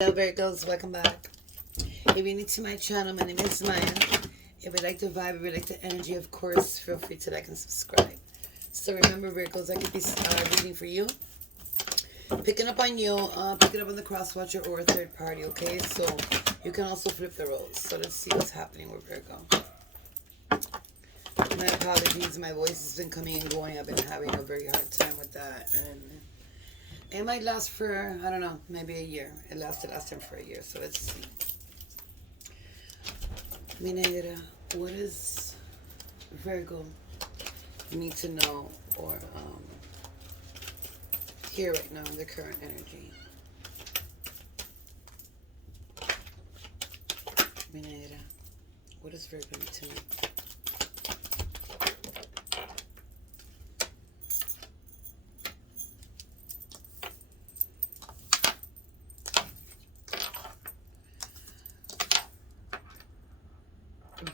Hello Virgos, welcome back. If you're new to my channel, my name is Maya. If you like the vibe, if you like the energy, of course, feel free to like and subscribe. So remember Virgos, I could be reading for you, picking up on you, picking up on the cross watcher or a third party, okay? So you can also flip the roles. So let's see what's happening with Virgo. My apologies, my voice has been coming and going. I've been having a very hard time with that, and it might last for, I don't know, maybe a year. It lasted last time for a year, so let's see. Mi negra, what is Virgo need to know or hear right now in the current energy? Mi negra, what does Virgo need to know?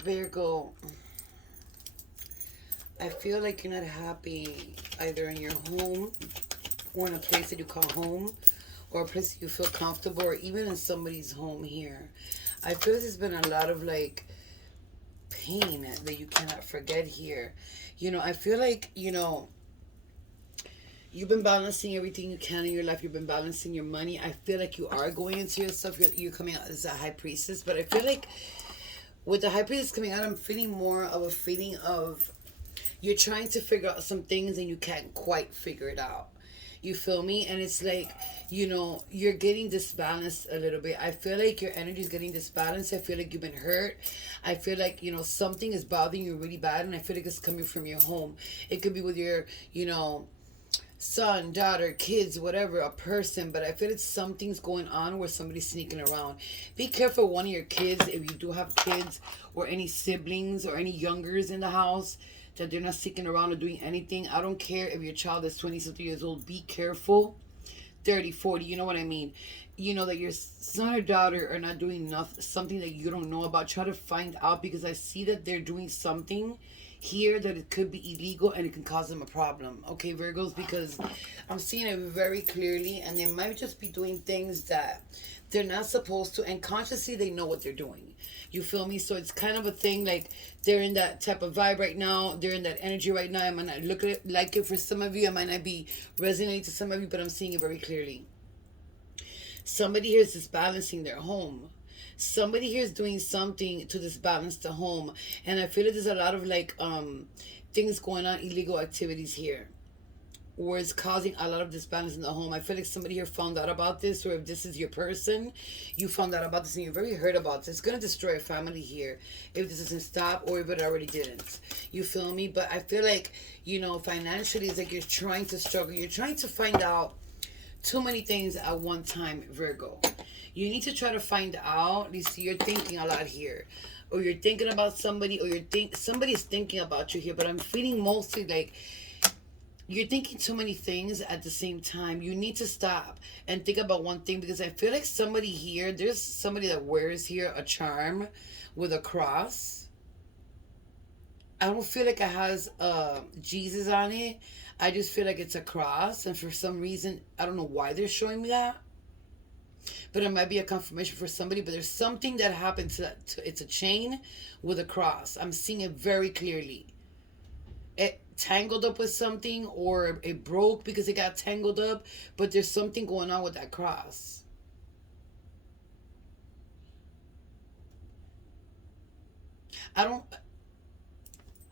Virgo, I feel like you're not happy either in your home or in a place that you call home or a place that you feel comfortable or even in somebody's home here. I feel there's been a lot of like pain that you cannot forget here. I feel like, you've been balancing everything you can in your life. You've been balancing your money. I feel like you are going into yourself. You're coming out as a high priestess, but I feel like with the high priestess coming out, I'm feeling more of a feeling of you're trying to figure out some things and you can't quite figure it out. You feel me? And it's like, you're getting disbalanced a little bit. I feel like your energy is getting disbalanced. I feel like you've been hurt. I feel like, something is bothering you really bad. And I feel like it's coming from your home. It could be with your, son, daughter, kids, whatever, a person, but I feel it's something's going on where somebody's sneaking around. Be careful one of your kids, if you do have kids or any siblings or any youngers in the house, that they're not sneaking around or doing anything. I don't care if your child is 20 something years old. Be careful. 30, 40, you know what I mean? You know that your son or daughter are not doing nothing, something that you don't know about. Try to find out, because I see that they're doing something here that it could be illegal and it can cause them a problem. Okay, Virgos, because I'm seeing it very clearly, and they might just be doing things that they're not supposed to, and consciously they know what they're doing. You feel me? So it's kind of a thing like they're in that type of vibe right now. They're in that energy right now. I might not look at it like it for some of you. I might not be resonating to some of you, but I'm seeing it very clearly. Somebody here is disbalancing their home. Somebody here is doing something to disbalance the home. And I feel like there's a lot of like things going on, illegal activities here, or it's causing a lot of disbalance in the home. I feel like somebody here found out about this, or if this is your person, you found out about this and you're very hurt about this. It's gonna destroy a family here if this doesn't stop, or if it already didn't. You feel me? But I feel like, financially, it's like you're trying to struggle. You're trying to find out too many things at one time, Virgo. You need to try to find out. You see, you're thinking a lot here, or you're thinking about somebody, or somebody's thinking about you here. But I'm feeling mostly like you're thinking too many things at the same time. You need to stop and think about one thing, because I feel like somebody here, there's somebody that wears here a charm with a cross. I don't feel like it has Jesus on it. I just feel like it's a cross, and for some reason, I don't know why they're showing me that. But it might be a confirmation for somebody. But there's something that happened to that. It's a chain with a cross. I'm seeing it very clearly. It tangled up with something, or it broke because it got tangled up. But there's something going on with that cross. I don't.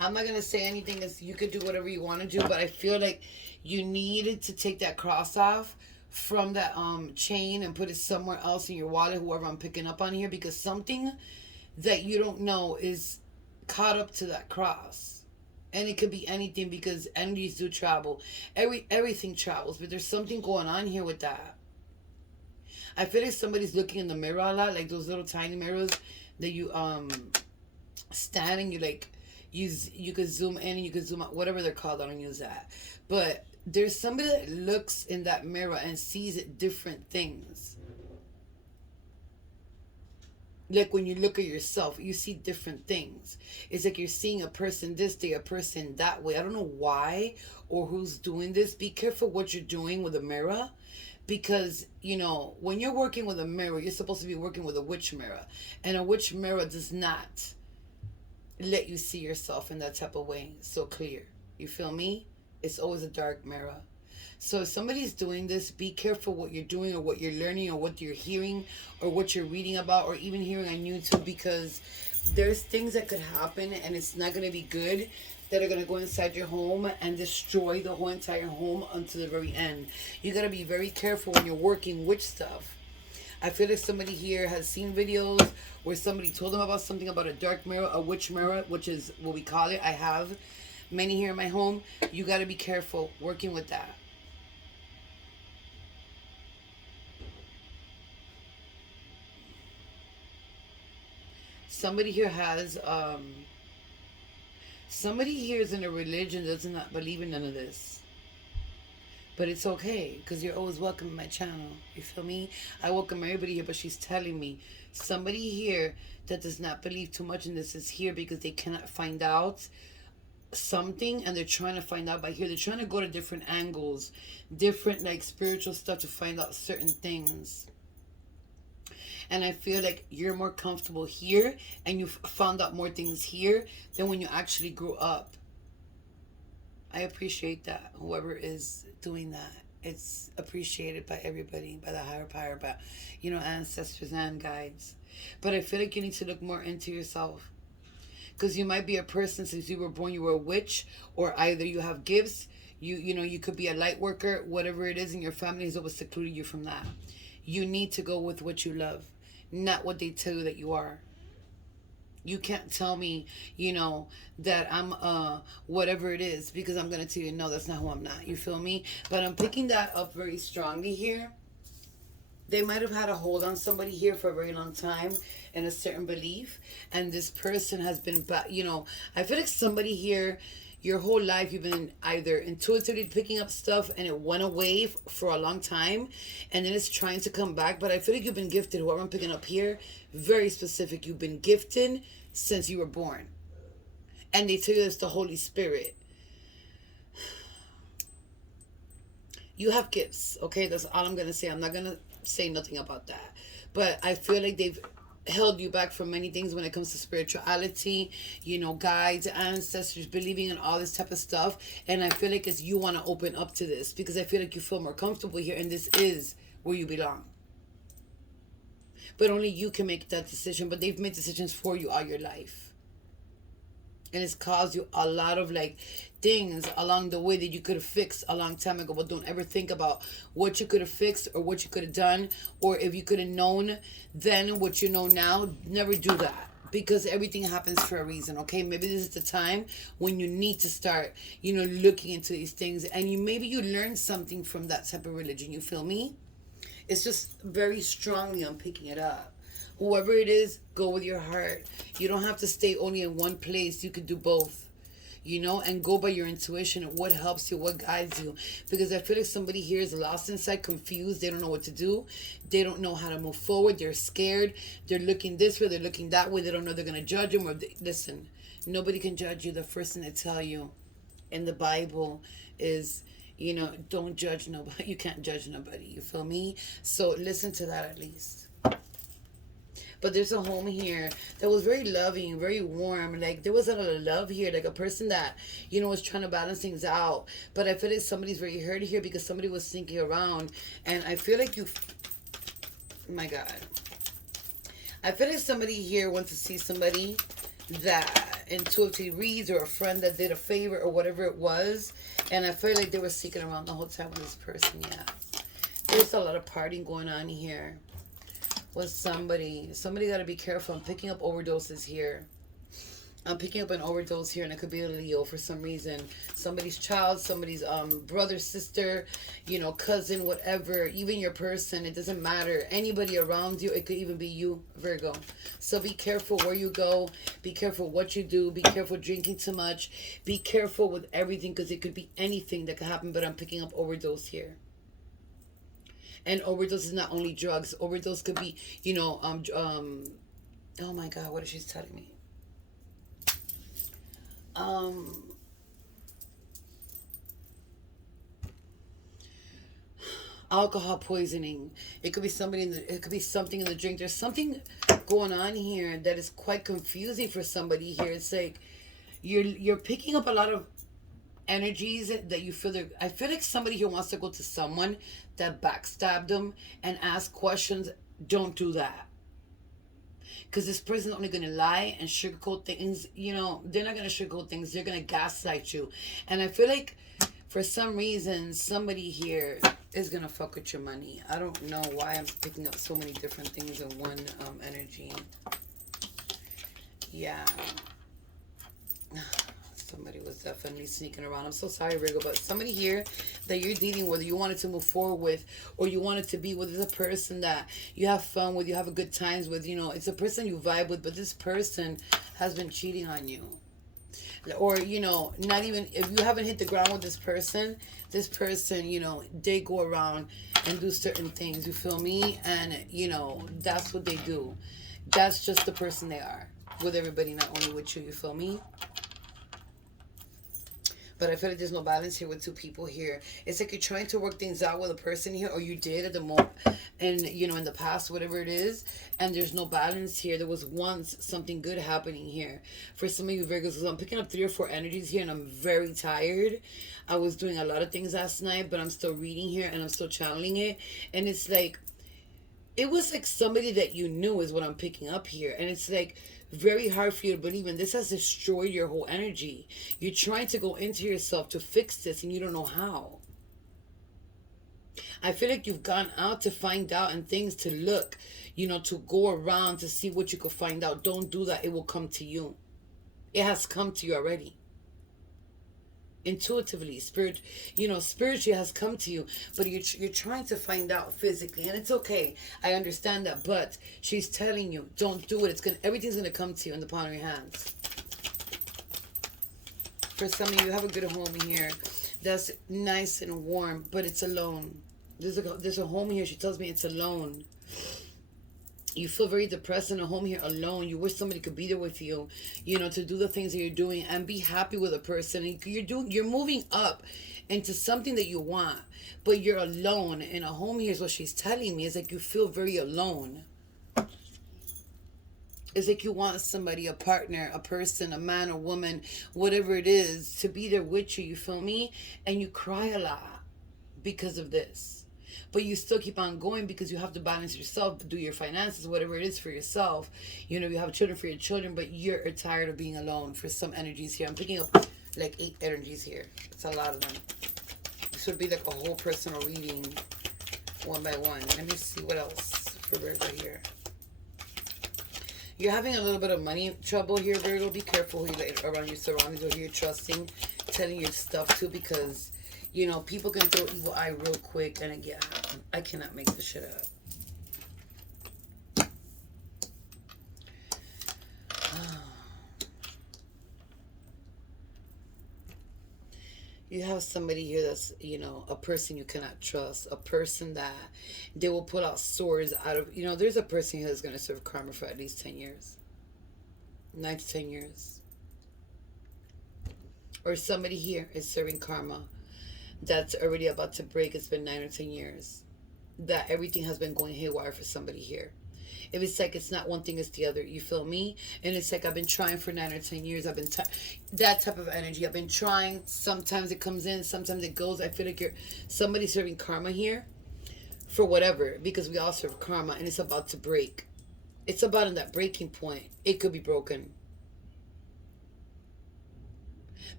I'm not gonna say anything. As you could do whatever you want to do, but I feel like you needed to take that cross off from that chain and put it somewhere else in your wallet, whoever I'm picking up on here, because something that you don't know is caught up to that cross. And it could be anything, because energies do travel. Everything travels, but there's something going on here with that. I feel like somebody's looking in the mirror a lot, like those little tiny mirrors that you stand and you like you could zoom in and you could zoom out, whatever they're called. I don't use that, but there's somebody that looks in that mirror and sees different things. Like when you look at yourself, you see different things. It's like you're seeing a person this day, a person that way. I don't know why or who's doing this. Be careful what you're doing with a mirror, because when you're working with a mirror, you're supposed to be working with a witch mirror, and a witch mirror does not let you see yourself in that type of way so clear. You feel me? It's always a dark mirror. So if somebody's doing this, be careful what you're doing or what you're learning or what you're hearing or what you're reading about or even hearing on YouTube, because there's things that could happen and it's not going to be good, that are going to go inside your home and destroy the whole entire home until the very end. You got to be very careful when you're working with stuff. I feel like somebody here has seen videos where somebody told them about something about a dark mirror, a witch mirror, which is what we call it. I have many here in my home. You got to be careful working with that. Somebody here has, somebody here is in a religion that does not believe in none of this. But it's okay, because you're always welcome in my channel. You feel me? I welcome everybody here, but she's telling me somebody here that does not believe too much in this is here because they cannot find out something, and they're trying to find out by here. They're trying to go to different angles, different like spiritual stuff to find out certain things. And I feel like you're more comfortable here and you've found out more things here than when you actually grew up. I appreciate that. Whoever is doing that, it's appreciated by everybody, by the higher power, by, ancestors and guides. But I feel like you need to look more into yourself. Because you might be a person, since you were born, you were a witch, or either you have gifts, you could be a light worker, whatever it is, and your family has always secluded you from that. You need to go with what you love, not what they tell you that you are. You can't tell me, that I'm whatever it is, because I'm going to tell you, no, that's not who I'm not. You feel me? But I'm picking that up very strongly here. They might have had a hold on somebody here for a very long time in a certain belief. And this person has been, I feel like somebody here, your whole life, you've been either intuitively picking up stuff and it went away for a long time. And then it's trying to come back. But I feel like you've been gifted. Whoever I'm picking up here, very specific. You've been gifted since you were born. And they tell you it's the Holy Spirit. You have gifts, okay? That's all I'm going to say. I'm not going to say nothing about that. But I feel like they've held you back from many things when it comes to spirituality, guides, ancestors, believing in all this type of stuff. And I feel like it's you want to open up to this, because I feel like you feel more comfortable here and this is where you belong. But only you can make that decision. But they've made decisions for you all your life. And it's caused you a lot of things along the way that you could have fixed a long time ago. But don't ever think about what you could have fixed or what you could have done, or if you could have known then what you know now. Never do that, because everything happens for a reason. Okay, maybe this is the time when you need to start looking into these things, and maybe you learn something from that type of religion. You feel me? It's just very strongly I'm picking it up. Whoever it is, go with your heart. You don't have to stay only in one place. You could do both, and go by your intuition and what helps you, what guides you. Because I feel like somebody here is lost inside, confused. They don't know what to do. They don't know how to move forward. They're scared. They're looking this way. They're looking that way. They don't know they're going to judge them. Listen, nobody can judge you. The first thing they tell you in the Bible is, don't judge nobody. You can't judge nobody. You feel me? So listen to that at least. But there's a home here that was very loving, very warm. There was a lot of love here. A person that, was trying to balance things out. But I feel like somebody's very hurt here because somebody was sneaking around. And I feel like my God. I feel like somebody here wants to see somebody that intuitively reads, or a friend that did a favor or whatever it was. And I feel like they were sneaking around the whole time with this person, yeah. There's a lot of partying going on here. With somebody got to be careful. I'm picking up overdoses here. I'm picking up an overdose here, and it could be a Leo for some reason. Somebody's child, somebody's brother, sister, cousin, whatever. Even your person, it doesn't matter. Anybody around you, it could even be you, Virgo. So be careful where you go. Be careful what you do. Be careful drinking too much. Be careful with everything, because it could be anything that could happen. But I'm picking up overdose here. And overdose is not only drugs. Overdose could be, oh my God, what is she telling me? alcohol poisoning. It could be somebody in the, it could be something in the drink. There's something going on here that is quite confusing for somebody here. It's like you're picking up a lot of energies that you feel. I feel like somebody here wants to go to someone that backstabbed them and ask questions. Don't do that, because this person's only gonna lie and sugarcoat things. You know, they're not gonna sugarcoat things. They're gonna gaslight you, and I feel like for some reason somebody here is gonna fuck with your money. I don't know why I'm picking up so many different things in one energy. Yeah. Somebody was definitely sneaking around. I'm so sorry, Virgo, but somebody here that you're dealing with, you wanted to move forward with, or you wanted to be with, is a person that you have fun with, you have a good times with. You know, it's a person you vibe with, but this person has been cheating on you. Or, you know, not even, if you haven't hit the ground with this person, you know, they go around and do certain things, you feel me? And, you know, that's what they do. That's just the person they are with everybody, not only with you, you feel me? But I feel like there's no balance here with two people here. It's like you're trying to work things out with a person here, or you did at the moment, and you know, in the past, whatever it is, and there's no balance here. There was once something good happening here. For some of you Virgos, because I'm picking up 3 or 4 energies here, and I'm very tired. I was doing a lot of things last night, but I'm still reading here, and I'm still channeling it. And it's like, it was like somebody that you knew is what I'm picking up here. And it's like very hard for you to believe, and this has destroyed your whole energy. You're trying to go into yourself to fix this, and you don't know how. I feel like you've gone out to find out and things to look, you know, to go around to see what you could find out. Don't do that. It will come to you. It has come to you already. Intuitively, spirit, you know, spiritually has come to you, but you're trying to find out physically, and it's okay. I understand that, but she's telling you, don't do it. Everything's gonna come to you in the palm of your hands. For some of you, have a good home here that's nice and warm, but it's alone. There's a home here. She tells me it's alone. You feel very depressed in a home here alone. You wish somebody could be there with you, you know, to do the things that you're doing and be happy with a person. And you're moving up into something that you want, but you're alone in a home here is what she's telling me. It's like you feel very alone. It's like you want somebody, a partner, a person, a man or woman, whatever it is, to be there with you, you feel me? And you cry a lot because of this. But you still keep on going because you have to balance yourself, do your finances, whatever it is for yourself. You know, you have children for your children, but you're tired of being alone for some energies here. I'm picking up like 8 energies here. It's a lot of them. This would be like a whole personal reading, one by one. Let me see what else for Virgo here. You're having a little bit of money trouble here, Virgo. Be careful who you let around your surroundings or who you're trusting, telling your stuff to, because you know, people can throw evil eye real quick, and again, I cannot make this shit up. You have somebody here that's, you know, a person you cannot trust, a person that they will pull out swords out of, you know, there's a person here that's going to serve karma for at least 10 years. 9 to 10 years. Or somebody here is serving karma that's already about to break. It's been 9 or 10 years that everything has been going haywire for somebody here. If it's like it's not one thing, it's the other, you feel me? And it's like I've been trying for 9 or 10 years. I've been that type of energy. I've been trying. Sometimes it comes in, sometimes it goes. I feel like you're somebody serving karma here for whatever, because we all serve karma, and it's about to break. It's about in that breaking point. It could be broken.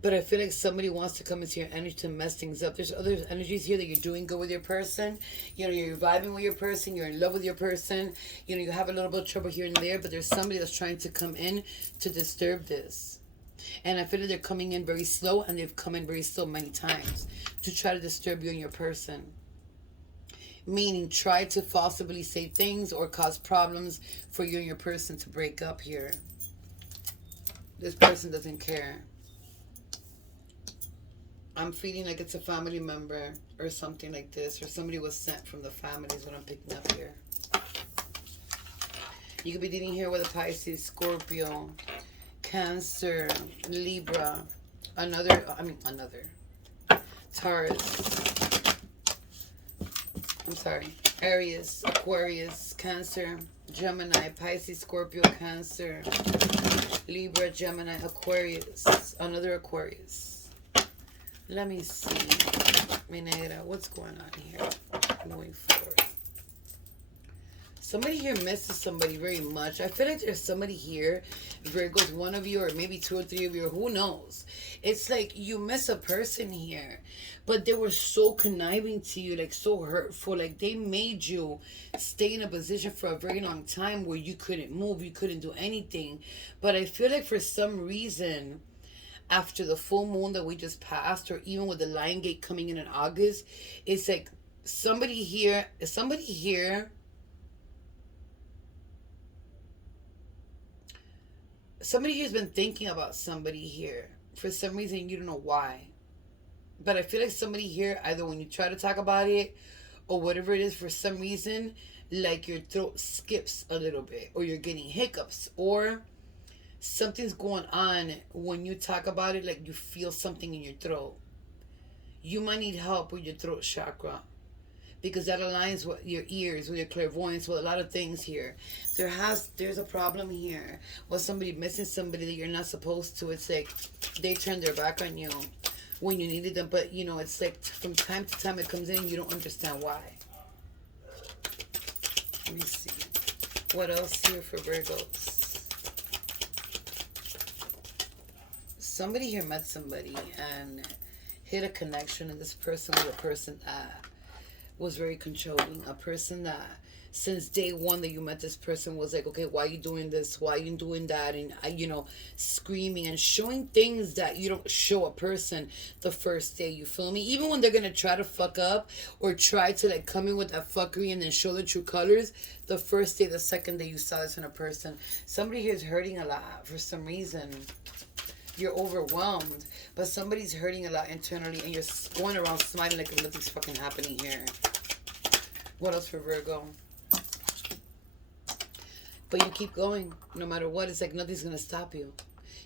But I feel like somebody wants to come into your energy to mess things up. There's other energies here that you're doing good with your person. You know, you're vibing with your person. You're in love with your person. You know, you have a little bit of trouble here and there. But there's somebody that's trying to come in to disturb this. And I feel like they're coming in very slow. And they've come in very slow many times to try to disturb you and your person. Meaning try to falsely say things or cause problems for you and your person to break up here. This person doesn't care. I'm feeling like it's a family member or something like this, or somebody was sent from the family is what I'm picking up here. You could be dealing here with a Pisces, Scorpio, Cancer, Libra, another, Taurus. I'm sorry, Aries, Aquarius, Cancer, Gemini, Pisces, Scorpio, Cancer, Libra, Gemini, Aquarius, another Aquarius. Let me see, Minera, what's going on here moving forward? Somebody here misses somebody very much. I feel like there's somebody here, Virgo's one of you, or maybe two or three of you, or who knows. It's like you miss a person here, but they were so conniving to you, like so hurtful. Like they made you stay in a position for a very long time where you couldn't move, you couldn't do anything. But I feel like for some reason, after the full moon that we just passed, or even with the Lion Gate coming in August, it's like somebody here, somebody here's been thinking about somebody here for some reason. You don't know why, but I feel like somebody here, either when you try to talk about it or whatever it is, for some reason, like your throat skips a little bit, or you're getting hiccups, or something's going on when you talk about it. Like you feel something in your throat. You might need help with your throat chakra, because that aligns with your ears, with your clairvoyance, with a lot of things here. There's a problem here with somebody missing somebody that you're not supposed to. It's like they turned their back on you when you needed them, but you know, it's like from time to time it comes in and you don't understand why. Let me see. What else here for Virgos? Somebody here met somebody and hit a connection, and this person was a person that was very controlling. A person that since day one that you met this person was like, okay, why are you doing this? Why are you doing that? And, screaming and showing things that you don't show a person the first day. You feel me? Even when they're going to try to fuck up or try to like come in with that fuckery and then show the true colors, the first day, the second day you saw this in a person, somebody here is hurting a lot for some reason. You're overwhelmed, but somebody's hurting a lot internally, and you're going around smiling like nothing's fucking happening here. What else for Virgo? But you keep going no matter what. It's like nothing's gonna stop you.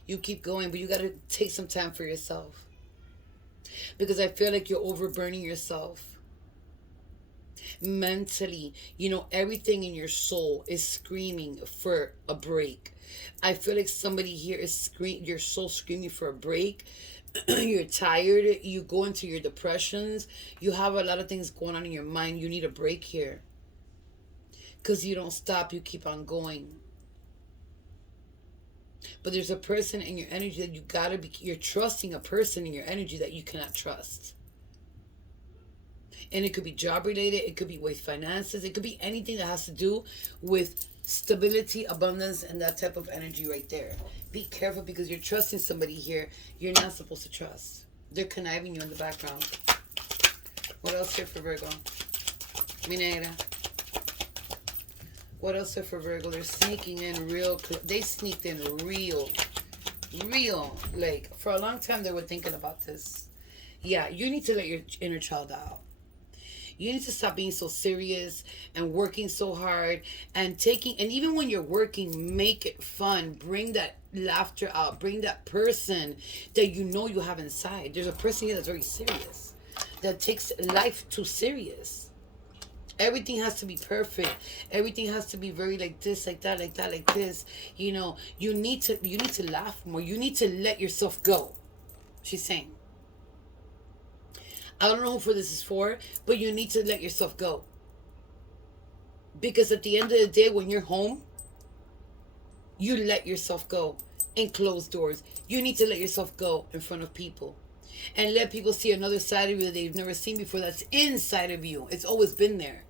You keep going, but you gotta take some time for yourself, because I feel like you're overburning yourself mentally. Everything in your soul is screaming for a break. I feel like somebody here is your soul screaming for a break. You're tired. You go into your depressions. You have a lot of things going on in your mind. You need a break here, because you don't stop. You keep on going. But there's a person in your energy that you're trusting a person in your energy that you cannot trust. And it could be job related. It could be with finances. It could be anything that has to do with stability, abundance, and that type of energy right there. Be careful, because you're trusting somebody here you're not supposed to trust. They're conniving you in the background. What else here for Virgo? Minera. What else here for Virgo? They're sneaking in they sneaked in real. Like, for a long time they were thinking about this. Yeah, you need to let your inner child out. You need to stop being so serious and working so hard and even when you're working, make it fun. Bring that laughter out. Bring that person that you have inside. There's a person here that's very serious, that takes life too serious. Everything has to be perfect. Everything has to be very like this, like that, like that, like this. You need to laugh more. You need to let yourself go. She's saying. I don't know who this is for, but you need to let yourself go. Because at the end of the day, when you're home, you let yourself go in closed doors. You need to let yourself go in front of people. And let people see another side of you that they've never seen before, that's inside of you. It's always been there.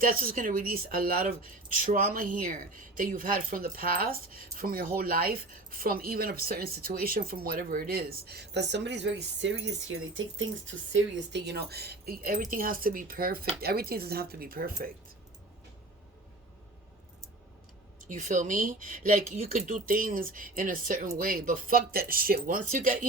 That's just going to release a lot of trauma here that you've had from the past, from your whole life, from even a certain situation, from whatever it is. But somebody's very serious here. They take things too serious. Everything has to be perfect. Everything doesn't have to be perfect. You feel me? Like, you could do things in a certain way, but fuck that shit. Once you get,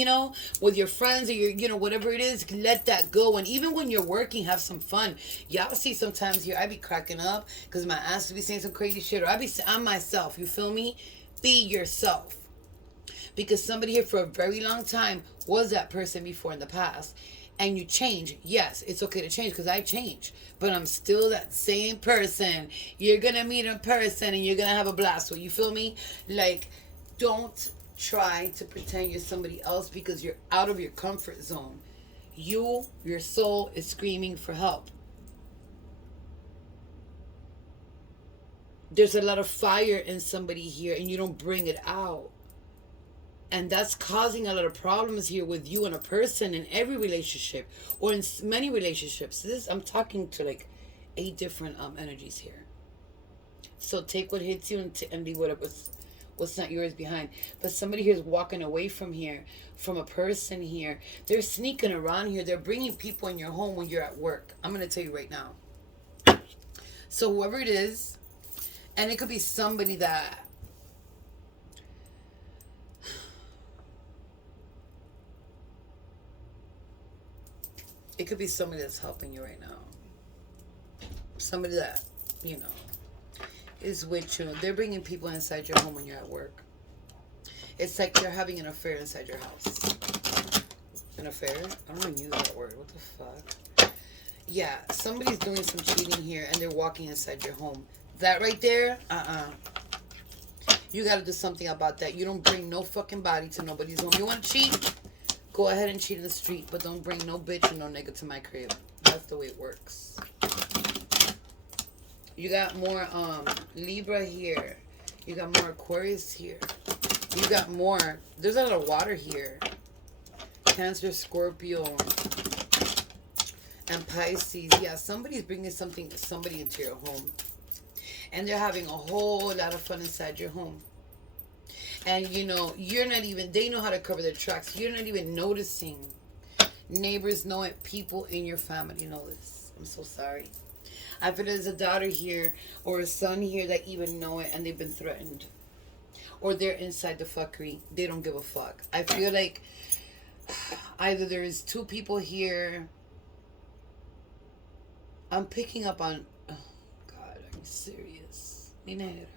with your friends or your, whatever it is, let that go. And even when you're working, have some fun. Y'all see sometimes here, I be cracking up because my ass will be saying some crazy shit, or I'm myself. You feel me? Be yourself. Because somebody here for a very long time was that person before in the past. and you change. Yes, it's okay to change because I change, but I'm still that same person. You're gonna meet in person and you're gonna have a blast. So you feel me? Like, don't try to pretend you're somebody else because you're out of your comfort zone. Your soul is screaming for help. There's a lot of fire in somebody here and you don't bring it out. And that's causing a lot of problems here with you and a person in every relationship or in many relationships. This I'm talking to like 8 different energies here. So take what hits you and leave what's not yours behind. But somebody here is walking away from here, from a person here. They're sneaking around here. They're bringing people in your home when you're at work. I'm going to tell you right now. So whoever it is, and it could be somebody that it could be somebody that's helping you right now. Somebody that, you know, is with you. They're bringing people inside your home when you're at work. It's like they're having an affair inside your house. An affair? I don't even use that word. What the fuck? Yeah, somebody's doing some cheating here and they're walking inside your home. That right there, you gotta do something about that. You don't bring no fucking body to nobody's home. You wanna cheat? Go ahead and cheat in the street, but don't bring no bitch and no nigga to my crib. That's the way it works. You got more Libra here. You got more Aquarius here. You got more. There's a lot of water here. Cancer, Scorpio, and Pisces. Yeah, somebody's bringing somebody into your home. And they're having a whole lot of fun inside your home. And you know, you're not even, they know how to cover their tracks. You're not even noticing. Neighbors know it. People in your family know this. I'm so sorry. I feel there's a daughter here or a son here that even know it and they've been threatened. Or they're inside the fuckery. They don't give a fuck. I feel like either there is 2 people here. I'm picking up on, oh God, are you serious? Minera.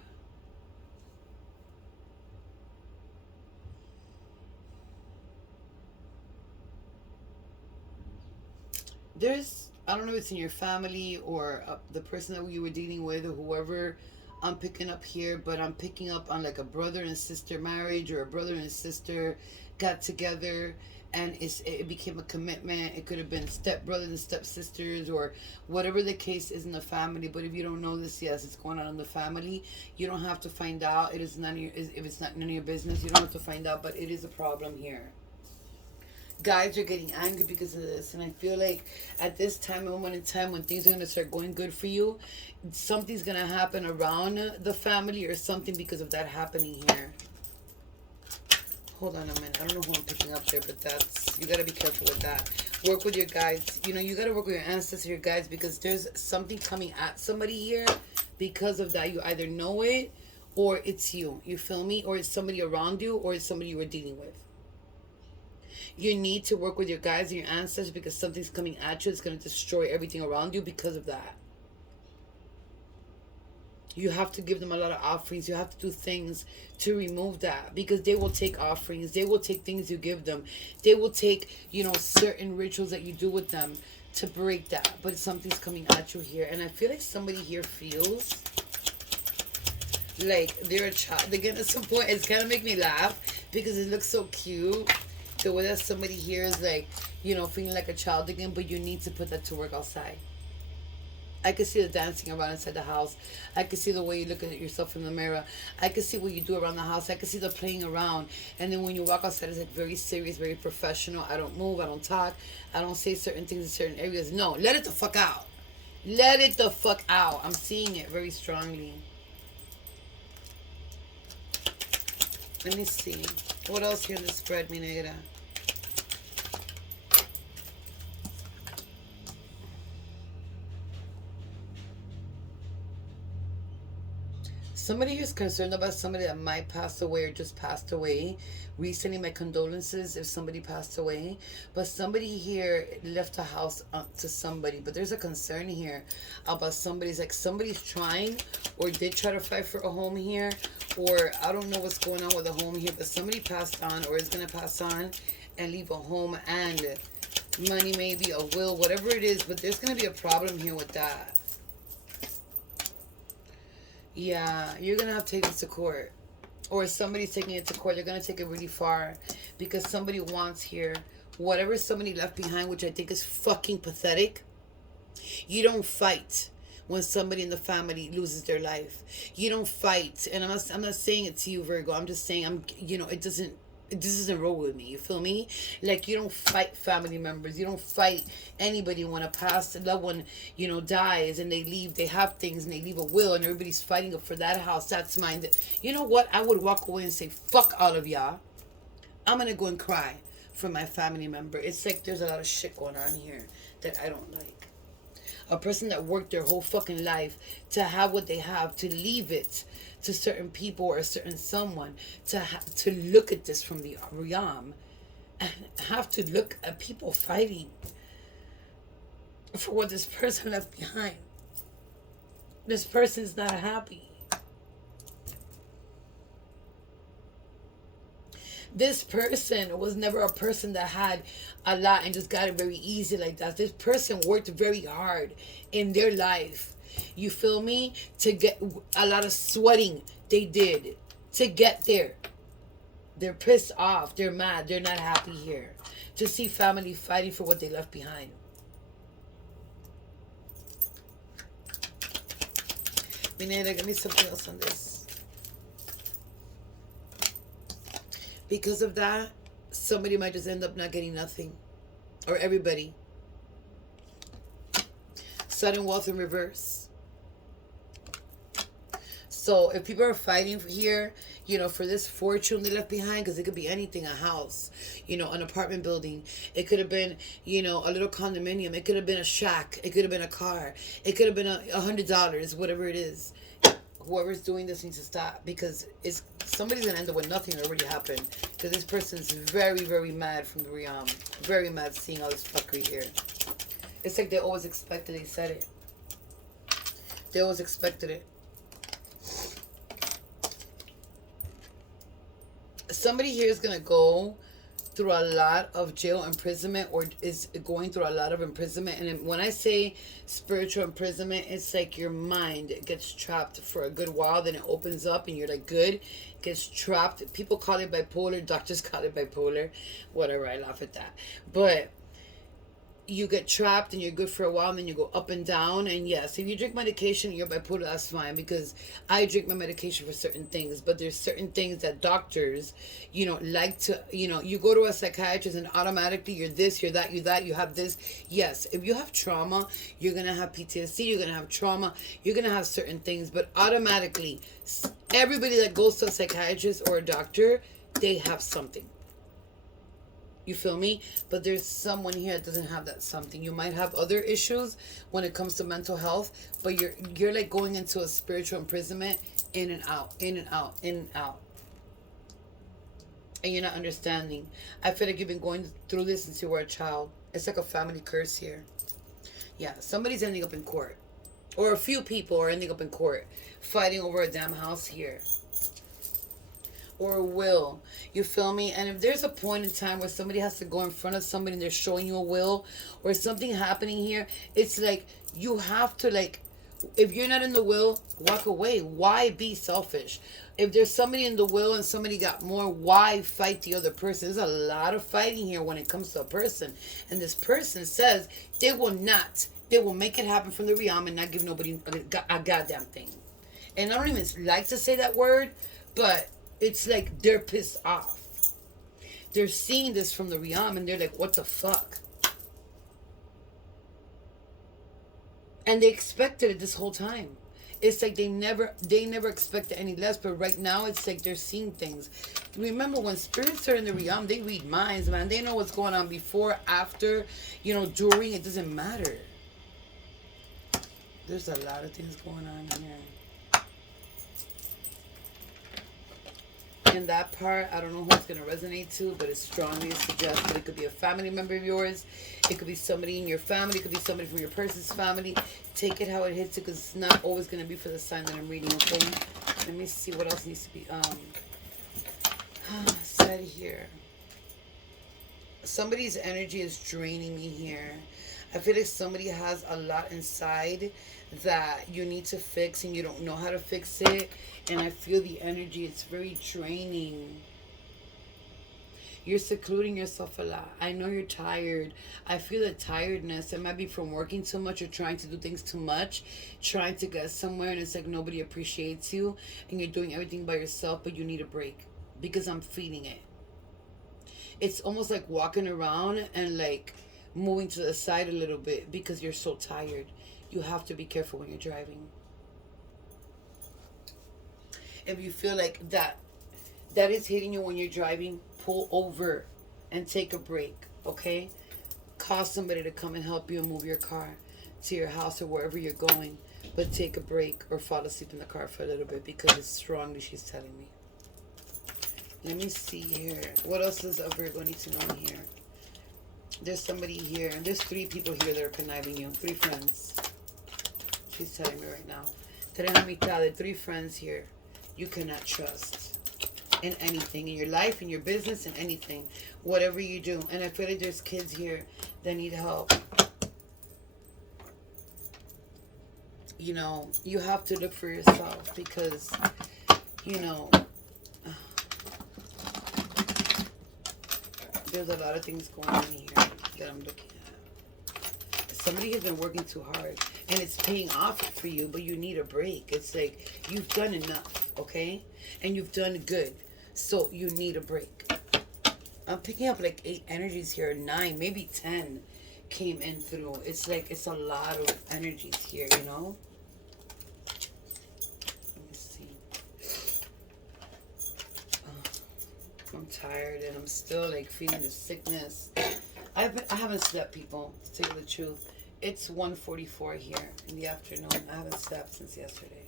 There's, I don't know if it's in your family or the person that you were dealing with or whoever I'm picking up here, but I'm picking up on like a brother and sister marriage or a brother and sister got together and it became a commitment. It could have been stepbrothers and stepsisters or whatever the case is in the family. But if you don't know this, yes, it's going on in the family. You don't have to find out. It is none of your, if it's not none of your business, you don't have to find out. But it is a problem here. Guys are getting angry because of this, and I feel like at this time, moment in time, when things are going to start going good for you, something's going to happen around the family or something because of that happening here. Hold on a minute. I don't know who I'm picking up there, but that's, you got to be careful with that. Work with your guides. You know, you got to work with your ancestors, your guides, because there's something coming at somebody here because of that. You either know it or it's you. You feel me? Or it's somebody around you or it's somebody you were dealing with. You need to work with your guides and your ancestors because something's coming at you. It's going to destroy everything around you because of that. You have to give them a lot of offerings. You have to do things to remove that because they will take offerings. They will take things you give them. They will take, you know, certain rituals that you do with them to break that. But something's coming at you here. And I feel like somebody here feels like they're a child. Again, at some point, it's kind of make me laugh because it looks so cute. The way that somebody here is like, you know, feeling like a child again, but you need to put that to work outside. I can see the dancing around inside the house. I can see the way you look at yourself in the mirror. I can see what you do around the house. I can see the playing around. And then when you walk outside, it's like very serious, very professional. I don't move. I don't talk. I don't say certain things in certain areas. No, let it the fuck out. Let it the fuck out. I'm seeing it very strongly. Let me see. What else here in the spread, mi negra? Somebody who's concerned about somebody that might pass away or just passed away. Recently, my condolences if somebody passed away. But somebody here left a house to somebody. But there's a concern here about somebody's trying or did try to fight for a home here. Or I don't know what's going on with a home here. But somebody passed on or is going to pass on and leave a home and Money, maybe a will, whatever it is, but there's gonna be a problem here with that. Yeah, you're gonna have to take this to court, or somebody's taking it to court. They're gonna take it really far because somebody wants here whatever somebody left behind, which I think is fucking pathetic. You don't fight when somebody in the family loses their life. You don't fight, and I'm not saying it to you, Virgo. I'm just saying it doesn't. This doesn't roll with me. You feel me? Like, you don't fight family members. You don't fight anybody when a past loved one, dies and they leave. They have things and they leave a will and everybody's fighting for that house. That's mine. You know what? I would walk away and say, "Fuck all of y'all. I'm gonna go and cry for my family member." It's like there's a lot of shit going on here that I don't like. A person that worked their whole fucking life to have what they have, to leave it to certain people or a certain someone, to look at this from the realm and have to look at people fighting for what this person left behind. This person's not happy. This person was never a person that had a lot and just got it very easy like that. This person worked very hard in their life. You feel me? To get a lot of sweating they did to get there. They're pissed off. They're mad. They're not happy here. To see family fighting for what they left behind. Minera, give me something else on this. Because of that, somebody might just end up not getting nothing. Or everybody. Sudden wealth in reverse. So if people are fighting for here, for this fortune they left behind, because it could be anything, a house, an apartment building. It could have been, a little condominium. It could have been a shack. It could have been a car. It could have been $100, whatever it is. Whoever's doing this needs to stop, because somebody's gonna end up with nothing that already happened. Because this person's very, very mad from the realm. Very mad seeing all this fuckery here. It's like they always expected. They said it. They always expected it. Somebody here is gonna go through a lot of jail imprisonment, or is going through a lot of imprisonment. And when I say spiritual imprisonment, it's like your mind gets trapped for a good while, then it opens up and you're like good, gets trapped. People call it bipolar, doctors call it bipolar, whatever. I laugh at that. But you get trapped and you're good for a while, and then you go up and down. And yes, if you drink medication and you're bipolar, that's fine, because I drink my medication for certain things. But there's certain things that doctors, like to, you go to a psychiatrist and automatically you're this, you're that, you have this. Yes, if you have trauma, you're gonna have PTSD, you're gonna have trauma, you're gonna have certain things. But automatically, everybody that goes to a psychiatrist or a doctor, they have something. You feel me? But there's someone here that doesn't have that something. You might have other issues when it comes to mental health, but you're like going into a spiritual imprisonment, in and out, in and out, in and out. And you're not understanding. I feel like you've been going through this since you were a child. It's like a family curse here. Yeah, somebody's ending up in court. Or a few people are ending up in court fighting over a damn house here. Or a will. You feel me? And if there's a point in time where somebody has to go in front of somebody and they're showing you a will, or something happening here, it's like you have to, like, if you're not in the will, walk away. Why be selfish? If there's somebody in the will and somebody got more, why fight the other person? There's a lot of fighting here when it comes to a person. And this person says they will make it happen from the realm and not give nobody a goddamn thing. And I don't even like to say that word, but it's like they're pissed off. They're seeing this from the realm and they're like, what the fuck? And they expected it this whole time. It's like they never expected any less, but right now it's like they're seeing things. Remember, when spirits are in the realm, they read minds, man. They know what's going on before, after, during. It doesn't matter. There's a lot of things going on here. In that part, I don't know who it's going to resonate to, but it strongly suggests that it could be a family member of yours. It could be somebody in your family. It could be somebody from your person's family. Take it how it hits it, because it's not always going to be for the sign that I'm reading, okay? Let me see what else needs to be said here. Somebody's energy is draining me here. I feel like somebody has a lot inside that you need to fix and you don't know how to fix it. And I feel the energy, it's very draining. You're secluding yourself a lot. I know you're tired. I feel the tiredness. It might be from working too much or trying to do things too much, trying to get somewhere, and it's like nobody appreciates you, and you're doing everything by yourself, but you need a break because I'm feeling it. It's almost like walking around and like moving to the side a little bit because you're so tired. You have to be careful when you're driving. If you feel like that is hitting you when you're driving, pull over and take a break, okay? Call somebody to come and help you and move your car to your house or wherever you're going. But take a break or fall asleep in the car for a little bit because it's strongly she's telling me. Let me see here. What else does a Virgo need to know here? There's somebody here. And there's 3 people here that are conniving you. 3 friends. She's telling me right now. Tres la mitad de 3 friends here. You cannot trust in anything. In your life, in your business, in anything. Whatever you do. And I feel like there's kids here that need help. You know, you have to look for yourself because, you know, there's a lot of things going on here that I'm looking at. Somebody has been working too hard and it's paying off for you, but you need a break. It's like you've done enough, okay? And you've done good. So you need a break. I'm picking up like 8 energies here, 9, maybe 10 came in through. It's like it's a lot of energies here, you know? Let me see. I'm tired and I'm still like feeling the sickness. I haven't slept, people, to tell you the truth. It's 1:44 here in the afternoon. I haven't slept since yesterday.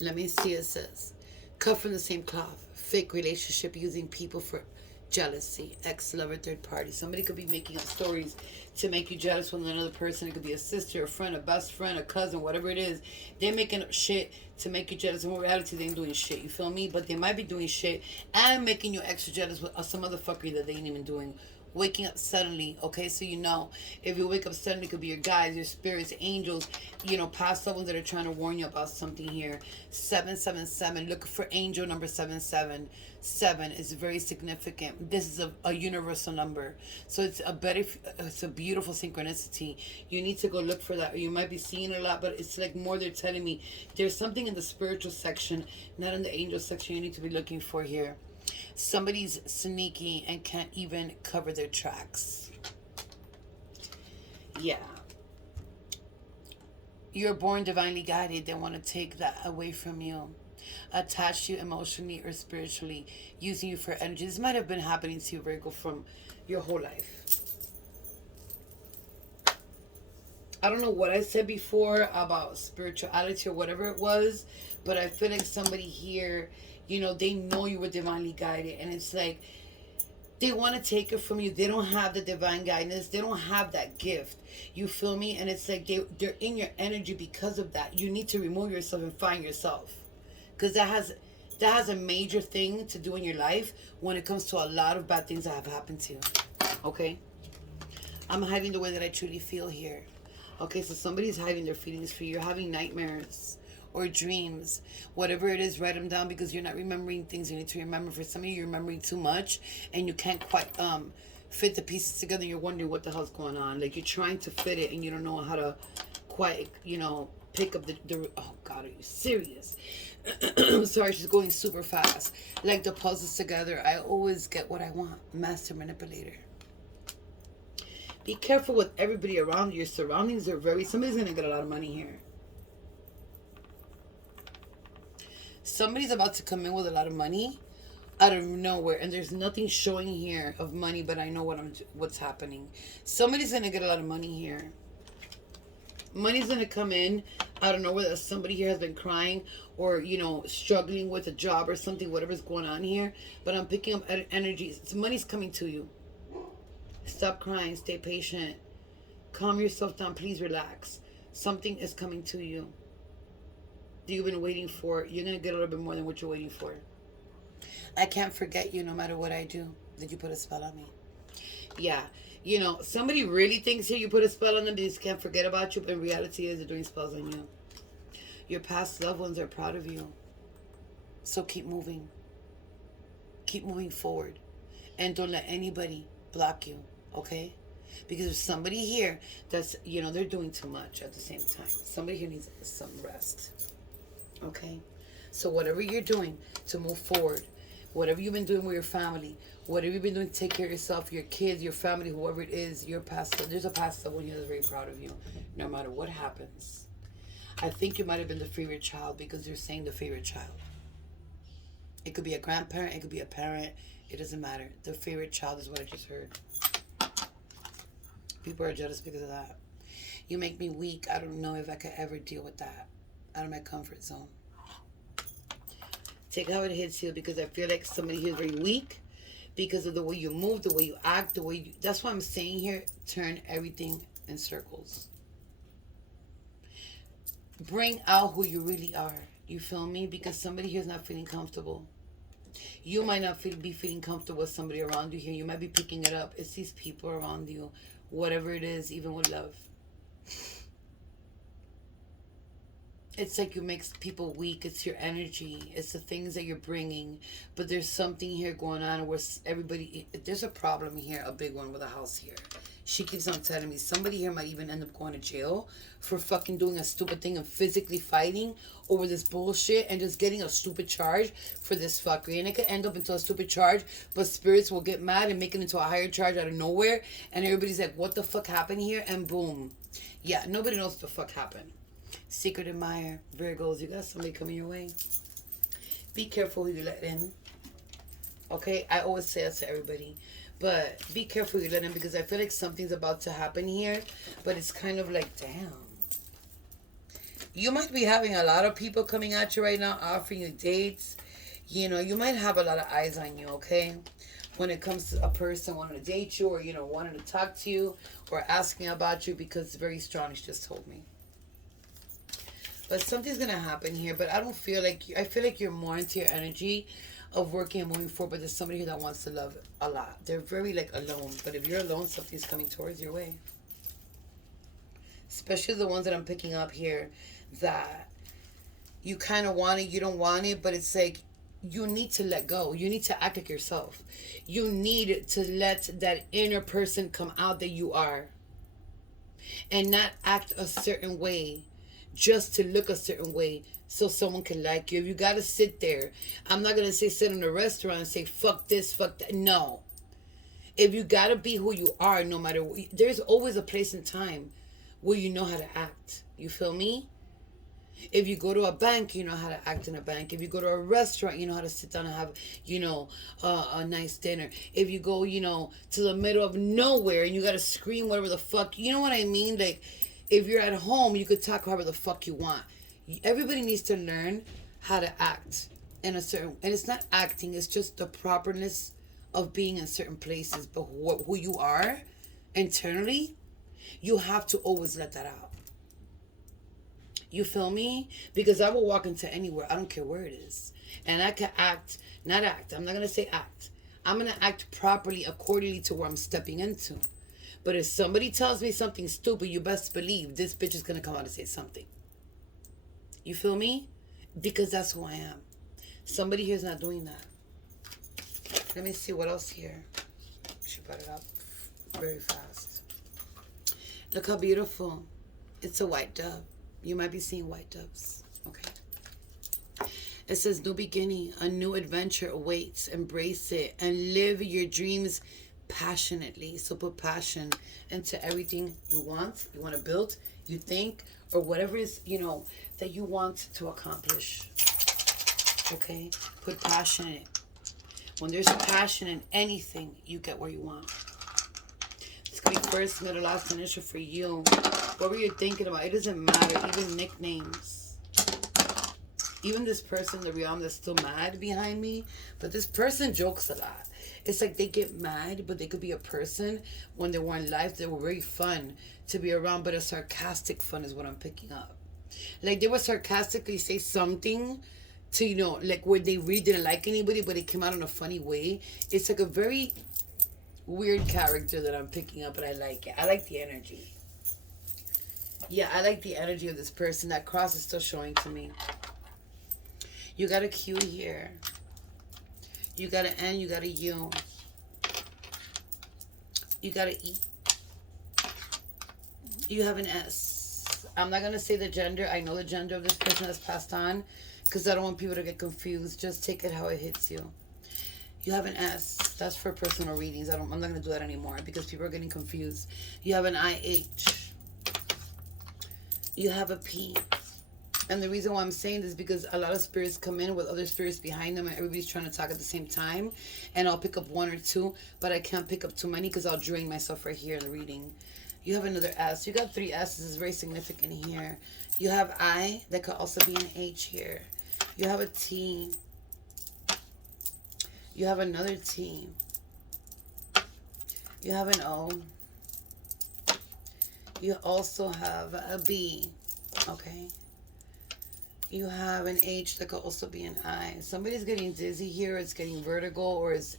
Let me see. It says, cut from the same cloth. Fake relationship using people for jealousy. Ex-lover, third party. Somebody could be making up stories to make you jealous with another person. It could be a sister, a friend, a best friend, a cousin, whatever it is. They're making up shit to make you jealous. In reality, they ain't doing shit. You feel me? But they might be doing shit and making you extra jealous with some other fuckery that they ain't even doing. Waking up suddenly, okay? So you know, if you wake up suddenly, it could be your guides, your spirits, angels, you know, past loved ones that are trying to warn you about something here. 777, look for angel number 777 is very significant. This is a universal number. So it's a beautiful synchronicity. You need to go look for that. Or you might be seeing a lot, but it's like more they're telling me. There's something in the spiritual section, not in the angel section, you need to be looking for here. Somebody's sneaky and can't even cover their tracks. Yeah. You're born divinely guided. They want to take that away from you. Attach you emotionally or spiritually. Using you for energy. This might have been happening to you, Virgo, from your whole life. I don't know what I said before about spirituality or whatever it was, but I feel like somebody here, you know, they know you were divinely guided, and it's like they want to take it from you. They don't have the divine guidance. They don't have that gift. You feel me? And it's like they're in your energy because of that. You need to remove yourself and find yourself, because that has a major thing to do in your life when it comes to a lot of bad things that have happened to you. Okay? I'm hiding the way that I truly feel here. Okay, so somebody's hiding their feelings for you. You're having nightmares or dreams. Whatever it is, write them down because you're not remembering things you need to remember. For some of you, you're remembering too much and you can't quite fit the pieces together. You're wondering what the hell's going on. Like you're trying to fit it and you don't know how to quite, you know, pick up the oh God, are you serious? I'm sorry, she's going super fast. Like the puzzles together. I always get what I want. Master manipulator. Be careful with everybody around you. Your surroundings are somebody's going to get a lot of money here. Somebody's about to come in with a lot of money out of nowhere. And there's nothing showing here of money, but I know what's happening. Somebody's going to get a lot of money here. Money's going to come in out of nowhere. Somebody here has been crying or, you know, struggling with a job or something, whatever's going on here. But I'm picking up energies. Money's coming to you. Stop crying. Stay patient. Calm yourself down. Please relax. Something is coming to you. You've been waiting for. You're going to get a little bit more than what you're waiting for. I can't forget you no matter what I do. Did you put a spell on me? Yeah. You know, somebody really thinks here you put a spell on them, they just can't forget about you, but in reality is they're doing spells on you. Your past loved ones are proud of you. So keep moving. Keep moving forward. And don't let anybody block you, okay? Because there's somebody here that's, they're doing too much at the same time. Somebody here needs some rest, okay? So whatever you're doing to move forward, whatever you've been doing with your family, whatever you've been doing to take care of yourself, your kids, your family, whoever it is, your past, there's a past someone here that's very proud of you, no matter what happens. I think you might have been the favorite child because you're saying the favorite child. It could be a grandparent, it could be a parent, it doesn't matter. The favorite child is what I just heard. People are jealous because of that. You make me weak. I don't know if I could ever deal with that. Out of my comfort zone. Take how it hits you because I feel like somebody here is very weak because of the way you move, the way you act, the way you... That's why I'm saying here, turn everything in circles. Bring out who you really are. You feel me? Because somebody here is not feeling comfortable. You might not be feeling comfortable with somebody around you here. You might be picking it up. It's these people around you. Whatever it is, even with love. It's like you make people weak. It's your energy. It's the things that you're bringing. But there's something here going on where everybody... There's a problem here, a big one with a house here. She keeps on telling me somebody here might even end up going to jail for fucking doing a stupid thing and physically fighting over this bullshit and just getting a stupid charge for this fuckery. And it could end up into a stupid charge, but spirits will get mad and make it into a higher charge out of nowhere. And everybody's like, what the fuck happened here? And boom. Yeah, nobody knows what the fuck happened. Secret admirer, Virgos, you got somebody coming your way. Be careful who you let in. Okay? I always say that to everybody. But be careful who you let in because I feel like something's about to happen here. But it's kind of like, damn. You might be having a lot of people coming at you right now, offering you dates. You might have a lot of eyes on you, okay? When it comes to a person wanting to date you or, wanting to talk to you or asking about you because it's very strong, she just told me. But something's going to happen here. But I don't feel like... I feel like you're more into your energy of working and moving forward. But there's somebody here that wants to love a lot. They're very, alone. But if you're alone, something's coming towards your way. Especially the ones that I'm picking up here that you kind of want it, you don't want it. But it's like you need to let go. You need to act like yourself. You need to let that inner person come out that you are. And not act a certain way. Just to look a certain way so someone can like you. If you gotta sit there, I'm not gonna say sit in a restaurant and say fuck this, fuck that. No. If you gotta be who you are, no matter what, there's always a place and time where you know how to act. You feel me? If you go to a bank, you know how to act in a bank. If you go to a restaurant, you know how to sit down and have, a nice dinner. If you go, to the middle of nowhere and you gotta scream whatever the fuck, you know what I mean? Like, if you're at home, you could talk however the fuck you want. Everybody needs to learn how to act in a certain... And it's not acting, it's just the properness of being in certain places. But who you are internally, you have to always let that out. You feel me? Because I will walk into anywhere. I don't care where it is. And I can act... Not act. I'm not going to say act. I'm going to act properly accordingly to where I'm stepping into. But if somebody tells me something stupid, you best believe this bitch is going to come out and say something. You feel me? Because that's who I am. Somebody here is not doing that. Let me see what else here. She brought it up very fast. Look how beautiful. It's a white dove. You might be seeing white doves. Okay. It says new beginning. A new adventure awaits. Embrace it. And live your dreams passionately. So put passion into everything you want to build, you think, or whatever is, that you want to accomplish. Okay? Put passion in it. When there's passion in anything, you get where you want. It's going to be first, middle, last initial for you. What were you thinking about? It doesn't matter. Even nicknames. Even this person, the realm that's still mad behind me, but this person jokes a lot. It's like they get mad, but they could be a person when they were in life. They were very fun to be around, but a sarcastic fun is what I'm picking up. Like they would sarcastically say something to, like where they really didn't like anybody, but it came out in a funny way. It's like a very weird character that I'm picking up, but I like it. I like the energy. Yeah, I like the energy of this person. That cross is still showing to me. You got a Q here. You got an N, you got a U. You got an E. You have an S. I'm not going to say the gender. I know the gender of this person that's passed on because I don't want people to get confused. Just take it how it hits you. You have an S. That's for personal readings. I'm not going to do that anymore because people are getting confused. You have an IH. You have a P. And the reason why I'm saying this is because a lot of spirits come in with other spirits behind them and everybody's trying to talk at the same time. And I'll pick up one or two, but I can't pick up too many because I'll drain myself right here in the reading. You have another S. You got 3 S's. It's very significant here. You have I. That could also be an H here. You have a T. You have another T. You have an O. You also have a B. Okay. You have an H that could also be an I. Somebody's getting dizzy here. It's getting vertigo, or is,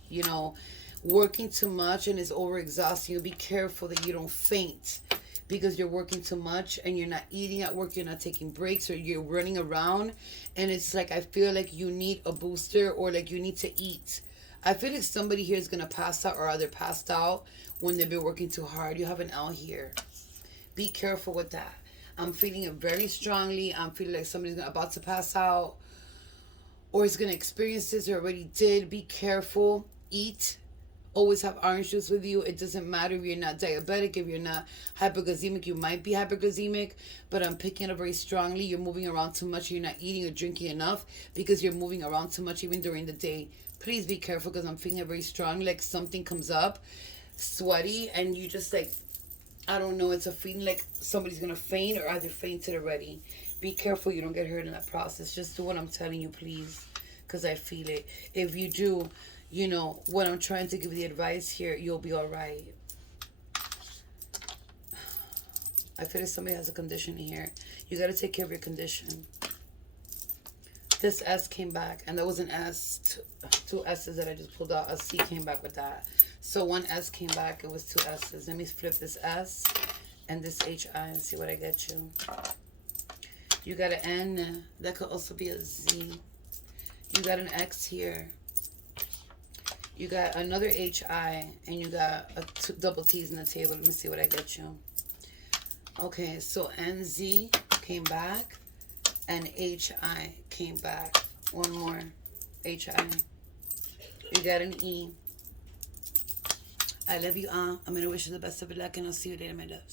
working too much and is overexhausting you. Be careful that you don't faint because you're working too much and you're not eating at work. You're not taking breaks, or you're running around. And it's like, I feel like you need a booster, or like you need to eat. I feel like somebody here is going to pass out, or either passed out when they've been working too hard. You have an L here. Be careful with that. I'm feeling it very strongly. I'm feeling like somebody's about to pass out or is going to experience this or already did. Be careful. Eat. Always have orange juice with you. It doesn't matter if you're not diabetic, if you're not hyperglycemic. You might be hyperglycemic, but I'm picking it up very strongly. You're moving around too much. You're not eating or drinking enough because you're moving around too much even during the day. Please be careful because I'm feeling it very strongly. Like something comes up, sweaty, and you just like, I don't know, it's a feeling like somebody's going to faint or either fainted already. Be careful you don't get hurt in that process. Just do what I'm telling you, please, because I feel it. If you do, what I'm trying to give you the advice here, you'll be all right. I feel like somebody has a condition here. You got to take care of your condition. This S came back, and there was an S, two S's that I just pulled out. A C came back with that. So one S came back, it was 2 S's. Let me flip this S and this HI and see what I get you. You got an N, that could also be a Z. You got an X here. You got another HI, and you got double T's in the table. Let me see what I get you. Okay, so NZ came back, and HI came back. One more, HI. You got an E. I love you all. I'm going to wish you the best of luck, and I'll see you later, my loves.